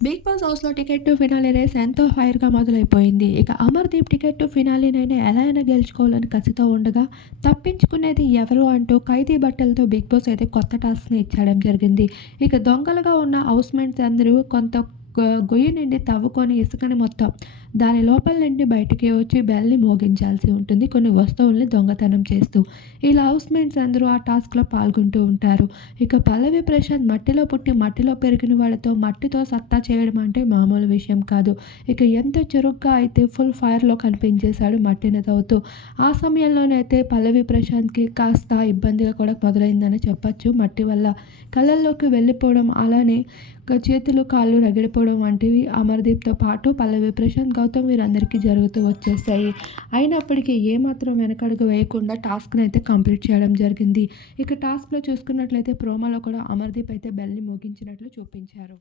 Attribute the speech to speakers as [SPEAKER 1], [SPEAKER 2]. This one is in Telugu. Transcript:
[SPEAKER 1] బిగ్ బాస్ హౌస్‌లో టికెట్ టు ఫినాలే రేస్ ఎంతో ఫైర్‌గా మొదలైపోయింది. ఇక అమర్‌దీప్ టికెట్ టు ఫినాలేనైనా ఎలా అయినా గెలుచుకోవాలని కసితో ఉండగా, తప్పించుకునేది ఎవరు అంటూ ఖైదీ బట్టలతో బిగ్ బాస్ అయితే కొత్త టాస్క్‌ని ఇచ్చడం జరిగింది. ఇక దొంగలుగా ఉన్న హౌస్‌మేట్స్ అందరూ కొంత గొయ్యి నుండి తవ్వుకొని ఇసుకని మొత్తం దాని లోపల నుండి బయటికి వచ్చి బెల్‌ని మోగించాల్సి ఉంటుంది. కొన్ని వస్తువుల్ని దొంగతనం చేస్తూ. ఇలా హౌస్‌మేట్స్ అందరూ ఆ టాస్క్‌లో పాల్గొంటూ ఉంటారు. ఇక పల్లవి ప్రశాంత్ మట్టిలో పుట్టి మట్టిలో పెరిగిన వాళ్ళతో మట్టితో సత్తా చేయడం అంటే మామూలు విషయం కాదు. ఇక ఎంత చురుగ్గా అయితే ఫుల్ ఫైర్‌లో కనిపించేశాడు మట్టిని తవ్వుతూ. ఆ సమయంలోనైతే పల్లవి ప్రశాంత్‌కి కాస్త ఇబ్బందిగా కూడా మొదలైందని చెప్పొచ్చు. మట్టి వల్ల కళ్ళల్లోకి వెళ్ళిపోవడం అలానే చేతులు, కాళ్ళు రగిలిపోవడం వంటివి అమర్‌దీప్‌తో పాటు పల్లవి ప్రశాంత్, గౌతమ్ మీరందరికీ జరుగుతూ వచ్చేసాయి. అయినప్పటికీ ఏమాత్రం వెనకడుగు వేయకుండా టాస్క్‌ని అయితే కంప్లీట్ చేయడం జరిగింది. ఇక టాస్క్‌లో చూసుకున్నట్లయితే ప్రోమోలో కూడా అమర్‌దీప్ అయితే బెల్‌ని మోగించినట్లు చూపించారు.